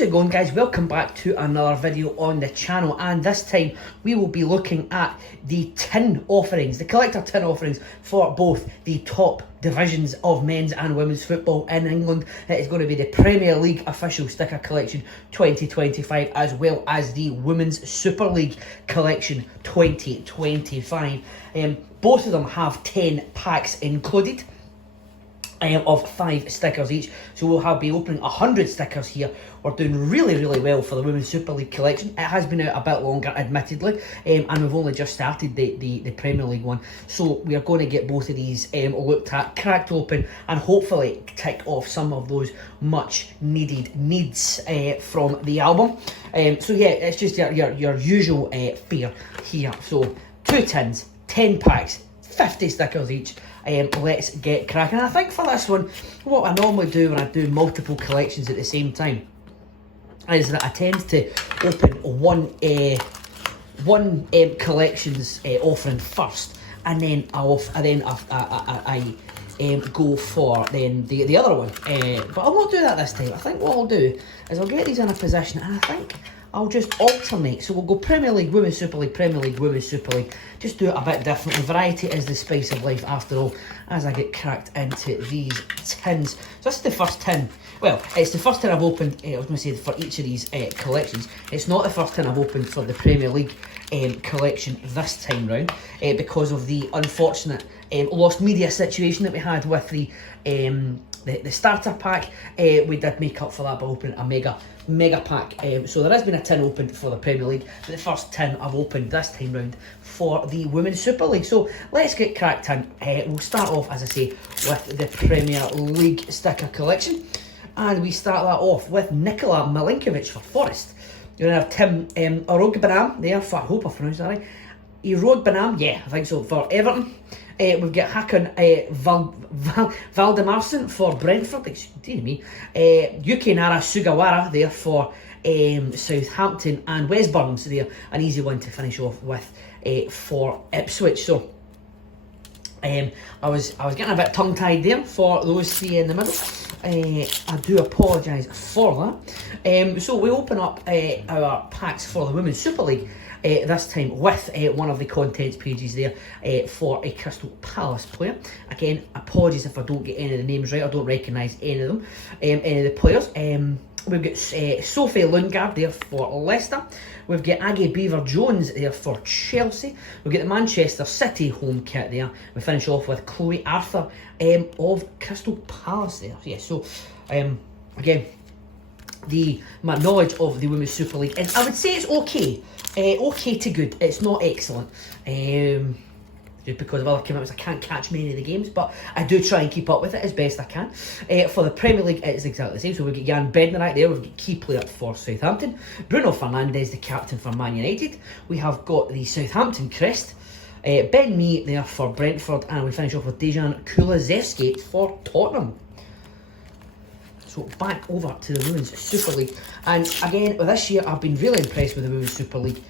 How's it going, guys? Welcome back to another video on the channel, and this time we will be looking at the tin offerings, the collector tin offerings for both the top divisions of men's and women's football in England. It is going to be the Premier League official sticker collection 2025 as well as the Women's Super League collection 2025. Both of them have 10 packs included. Of 5 stickers each, so we'll be opening 100 stickers here. We're doing really well for the Women's Super League collection. It has been out a bit longer, admittedly, and we've only just started the Premier League one, so we are going to get both of these looked at, cracked open, and hopefully tick off some of those much needed needs from the album. So yeah, it's just your usual fare here. So 2 tins, 10 packs, 50 stickers each. Let's get cracking. I think for this one, what I normally do when I do multiple collections at the same time is that I tend to open one collection's offering first, and then I go for then the other one. But I'll not do that this time. I think what I'll do is I'll get these in a position, and I think I'll just alternate. So we'll go Premier League, Women's Super League, Premier League, Women's Super League. Just do it a bit differently. Variety is the spice of life, after all, as I get cracked into these tins. So this is the first tin. Well, it's the first tin I've opened, I was going to say, for each of these collections. It's not the first tin I've opened for the Premier League collection this time round, because of the unfortunate lost media situation that we had with the starter pack. We did make up for that by opening a mega pack. So there has been a tin opened for the Premier League, but the first tin I've opened this time round for the Women's Super League. So let's get cracked in. We'll start off, as I say, with the Premier League sticker collection, and we start that off with Nikola Milinkovic for Forest. You're going to have Tim Orogbanam there for, I hope I pronounced that right, Orogbanam, yeah, I think so, for Everton. We've got Hakan Valdimarsson for Brentford, excuse me. Yuki Nara Sugawara there for Southampton, and Wes Burns there, an easy one to finish off with for Ipswich. So I was getting a bit tongue-tied there for those three in the middle. I do apologise for that. So we open up our packs for the Women's Super League. This time with one of the contents pages there for a Crystal Palace player. Again, apologies if I don't get any of the names right. I don't recognise any of them, any of the players. We've got Sophie Lundgaard there for Leicester. We've got Aggie Beaver-Jones there for Chelsea. We've got the Manchester City home kit there. We finish off with Chloe Arthur of Crystal Palace there. Yeah, so again, my knowledge of the Women's Super League is, I would say, it's okay. Okay to good. It's not excellent. Just because of other commitments, I can't catch many of the games, but I do try and keep up with it as best I can. For the Premier League, it's exactly the same. So we've got Jan Bednarik there, we've got key player for Southampton. Bruno Fernandes, the captain for Man United. We have got the Southampton crest. Ben Mee there for Brentford, and we finish off with Dejan Kulusevski for Tottenham. So back over to the Women's Super League, and again with this year I've been really impressed with the Women's Super League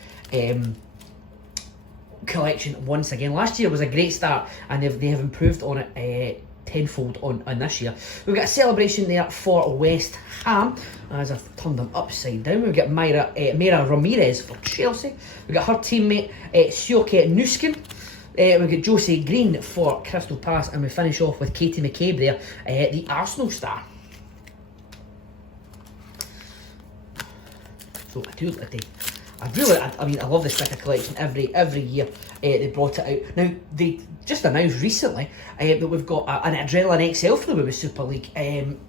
collection once again. Last year was a great start, and they have improved on it tenfold on this year. We've got a celebration there for West Ham, as I've turned them upside down. We've got Mayra Ramirez for Chelsea. We've got her teammate Sioke Nuskin. We've got Josie Green for Crystal Palace, and we finish off with Katie McCabe there, the Arsenal star. So I love the sticker collection every year. They brought it out. Now, they just announced recently that we've got an Adrenaline XL for the Women's Super League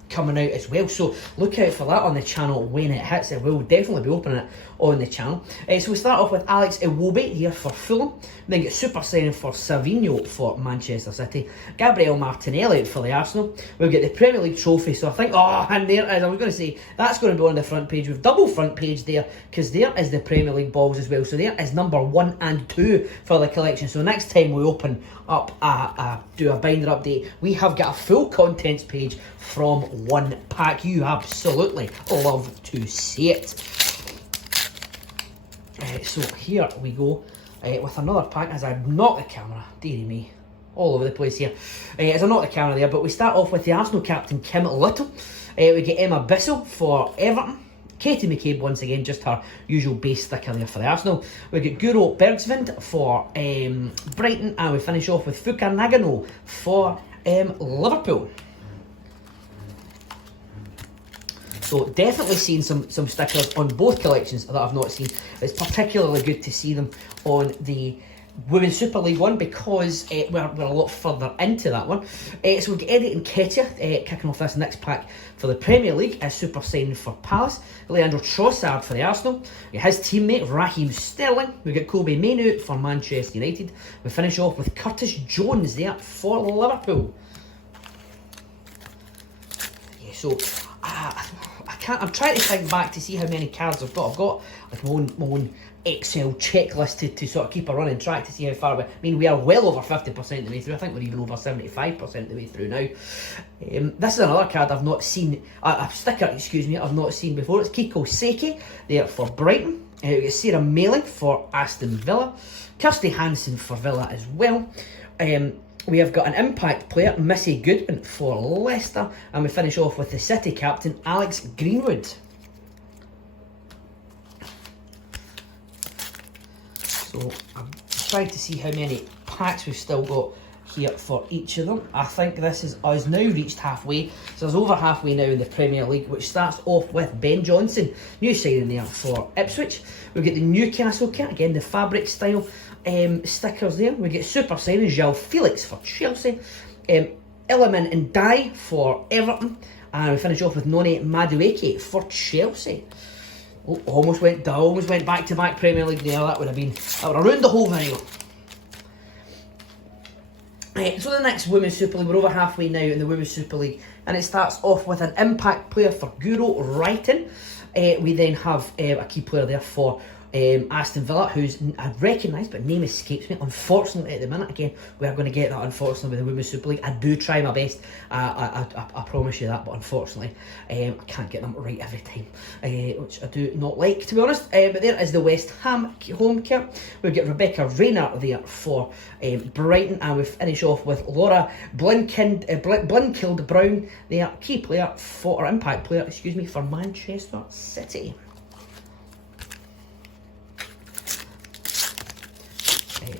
coming out as well. So look out for that on the channel when it hits. It will definitely be opening it on the channel. So we start off with Alex Iwobi here for Fulham. Then get super signing for Savinho for Manchester City. Gabriel Martinelli for the Arsenal. We'll get the Premier League trophy. So I think, and there is, I was going to say, that's going to be on the front page. We've double front page there, because there is the Premier League balls as well. So there is number 1 and 2 for the collection. So next time we open up do a binder update, we have got a full contents page from one pack. You absolutely love to see it. So here we go with another pack, as I knock the camera, dearie me, all over the place here, as I knock the camera there. But we start off with the Arsenal captain Kim Little. We get Emma Bissell for Everton. Katie McCabe once again, just her usual base sticker there for the Arsenal. We've got Guro Bergsvind for Brighton, and we finish off with Fuka Nagano for Liverpool. So definitely seen some stickers on both collections that I've not seen. It's particularly good to see them on the Women's Super League one because we're a lot further into that one. So we've got Eddie Nketiah kicking off this next pack for the Premier League as super signing for Palace. Leandro Trossard for the Arsenal. His teammate Raheem Sterling. We've got Kobe Mainoo for Manchester United. We finish off with Curtis Jones there for Liverpool. Yeah, so I'm trying to think back to see how many cards I've got. I've got like my own Excel checklist to sort of keep a running track to see how far. I mean, we are well over 50% of the way through. I think we're even over 75% of the way through now. This is another card I've not seen, a sticker, excuse me, I've not seen before. It's Kiko Seki there for Brighton. We got Sarah Malin for Aston Villa. Kirsty Hansen for Villa as well. We have got an impact player, Missy Goodwin for Leicester, and we finish off with the City captain, Alex Greenwood. So I'm trying to see how many packs we've still got here for each of them. I think this is us now reached halfway, so it's over halfway now in the Premier League, which starts off with Ben Johnson, new signing there for Ipswich. We've got the Newcastle kit, again the fabric style stickers there. We get super signing João Felix for Chelsea, Iliman and Dye for Everton, and we finish off with Noni Madueke for Chelsea. Oh, almost went back to back Premier League there. That would have ruined the whole video. So the next Women's Super League, we're over halfway now in the Women's Super League, and it starts off with an impact player for Guro Wrighton. We then have a key player there for Aston Villa, who's I recognise but name escapes me unfortunately at the minute. Again, we are going to get that unfortunately with the Women's Super League. I do try my best, I promise you that, but unfortunately I can't get them right every time, which I do not like, to be honest. But there is the West Ham home kit. We've got Rebecca Rayner there for Brighton, and we finish off with Laura Blinkild Brown, the key player for, or impact player, excuse me, for Manchester City.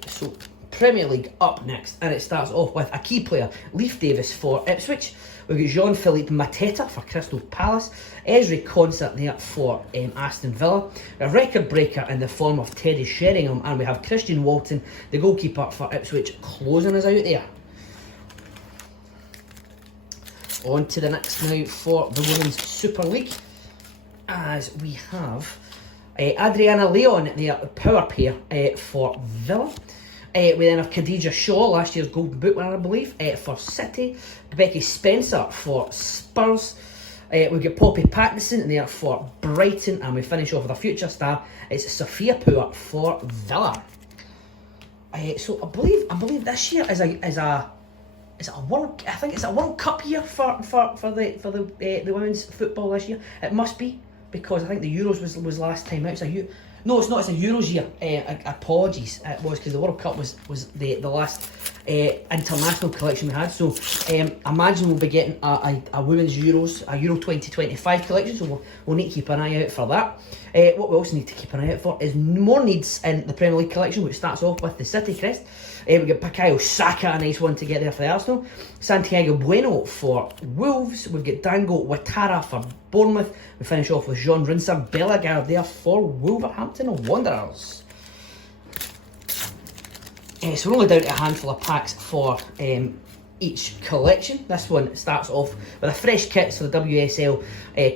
So Premier League up next, and it starts off with a key player, Leif Davis for Ipswich. We've got Jean-Philippe Mateta for Crystal Palace, Esri Concert there for Aston Villa, a record breaker in the form of Teddy Sheringham, and we have Christian Walton, the goalkeeper for Ipswich, closing us out there. On to the next now for the Women's Super League, as we have Adriana Leon, the power pair for Villa. We then have Khadija Shaw, last year's Golden Boot winner, I believe, for City. Becky Spencer for Spurs. We've got Poppy Pattinson there for Brighton, and we finish off with a future star. It's Sophia Poor for Villa. So I believe this year is a World. I think it's a World Cup year for the women's football this year. It must be, because I think the Euros was last time out. No, it's not. It's a Euros year. Apologies. It was, because the World Cup was the last international collection we had. So imagine we'll be getting a women's Euros, a Euro 2025 collection. So we'll need to keep an eye out for that. What we also need to keep an eye out for is more needs in the Premier League collection, which starts off with the City crest. We've got Bukayo Saka, a nice one to get there for the Arsenal. Santiago Bueno for Wolves. We've got Dango Ouattara for Bournemouth. We finish off with Jean Rinser Bellegarde there for Wolverhampton Wanderers. So we're only down to a handful of packs for each collection. This one starts off with a fresh kit, so the WSL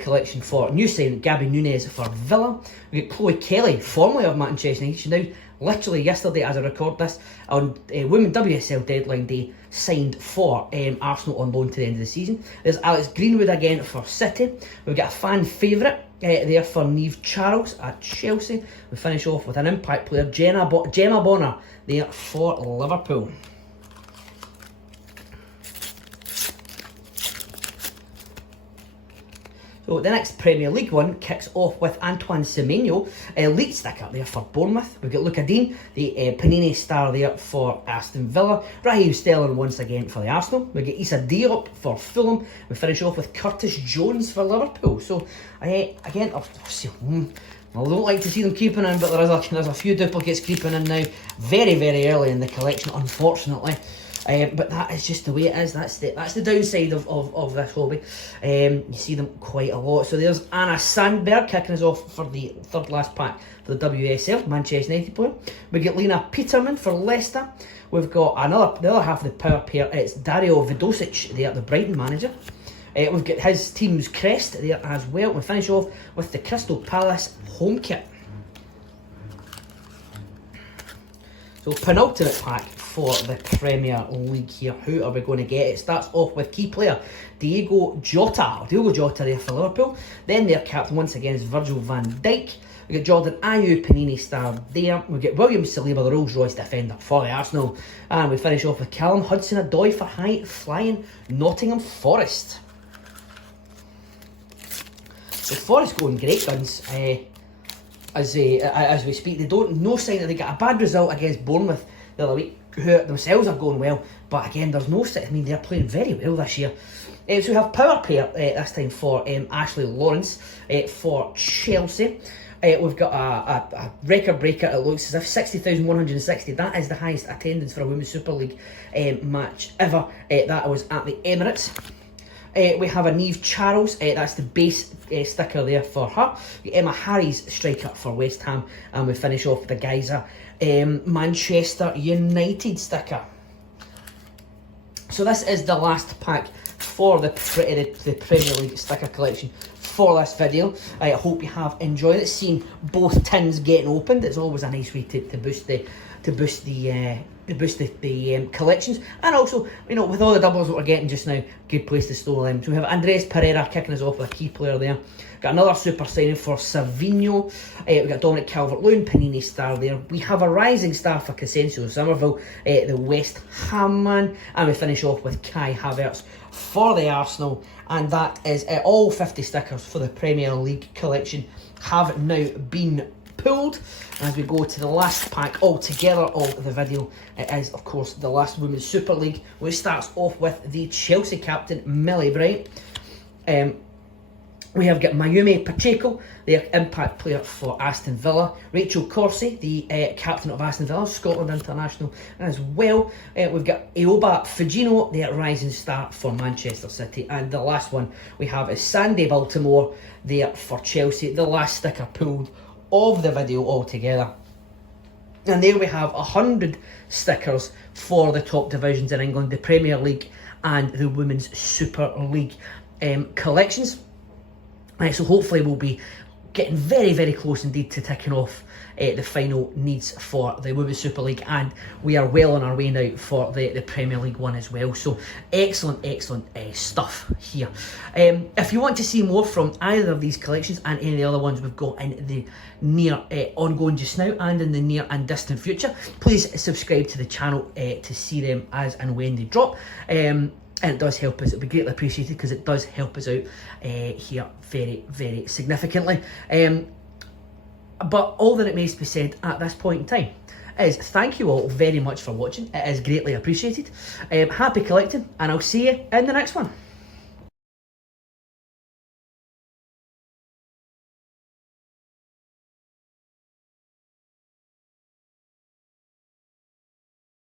collection for new signing Gabby Nunes for Villa. We got Chloe Kelly, formerly of Manchester United. She now, literally yesterday as I record this, on Women WSL deadline day, signed for Arsenal on loan to the end of the season. There's Alex Greenwood again for City. We've got a fan favourite there for Niamh Charles at Chelsea. We finish off with an impact player, Gemma Bonner, there for Liverpool. So the next Premier League one kicks off with Antoine Semenyo, elite sticker there for Bournemouth. We've got Luca Dean, the Panini star there for Aston Villa. Raheem Sterling once again for the Arsenal. We've got Issa Diop for Fulham. We finish off with Curtis Jones for Liverpool. So again, I don't like to see them creeping in, but there's a few duplicates creeping in now. Very, very early in the collection, unfortunately. But that is just the way it is. That's the downside of this hobby. You see them quite a lot. So there's Anna Sandberg kicking us off for the third last pack for the WSL, Manchester United player. We get Lena Peterman for Leicester. We've got the other half of the power pair. It's Dario Vidosic there, the Brighton manager. We've got his team's crest there as well. We finish off with the Crystal Palace home kit. So penultimate pack for the Premier League here. Who are we going to get? It starts off with key player Diogo Jota there for Liverpool. Then their captain once again is Virgil van Dijk. We got Jordan Ayew, Panini star there. We get William Saliba, the Rolls Royce defender for the Arsenal. And we finish off with Callum Hudson-Odoi for high flying Nottingham Forest. So Forest going great guns as we speak. They don't, no sign that they got a bad result against Bournemouth the other week, who themselves are going well, but again there's no sign. I mean, they're playing very well this year. So we have power pair this time for Ashley Lawrence for Chelsea. We've got a record breaker. It looks as if 60,160. That is the highest attendance for a Women's Super League match ever. That was at the Emirates. We have a Niamh Charles, that's the base sticker there for her. Emma Harries, striker for West Ham. And we finish off with the Geyser Manchester United sticker. So this is the last pack for the Premier League sticker collection for this video. I hope you have enjoyed it. Seeing both tins getting opened, it's always a nice way to boost the collections, and also, you know, with all the doubles that we're getting just now, good place to store them. So we have Andres Pereira kicking us off with a key player there. Got another super signing for Savinho. We've got Dominic Calvert-Lewin, Panini star there. We have a rising star for Casencio Somerville, the West Ham man, and we finish off with Kai Havertz for the Arsenal. And that is all 50 stickers for the Premier League collection have now been pulled. As we go to the last pack altogether of the video, it is of course the last Women's Super League, which starts off with the Chelsea captain Millie Bright. We have got Mayumi Pacheco, the impact player for Aston Villa. Rachel Corsie, the captain of Aston Villa, Scotland international as well. We've got Eoba Fujino, the rising star for Manchester City. And the last one we have is Sandy Baltimore there for Chelsea, the last sticker pulled of the video altogether. And there we have 100 stickers for the top divisions in England, the Premier League and the Women's Super League collections. So hopefully we'll be getting very, very close indeed to ticking off the final needs for the Women's Super League, and we are well on our way now for the Premier League one as well. So excellent stuff here. If you want to see more from either of these collections and any of the other ones we've got in the near ongoing just now and in the near and distant future, please subscribe to the channel to see them as and when they drop. And it does help us. It'll be greatly appreciated because it does help us out here very, very significantly. But all that it may be said at this point in time is thank you all very much for watching. It is greatly appreciated. Happy collecting, and I'll see you in the next one.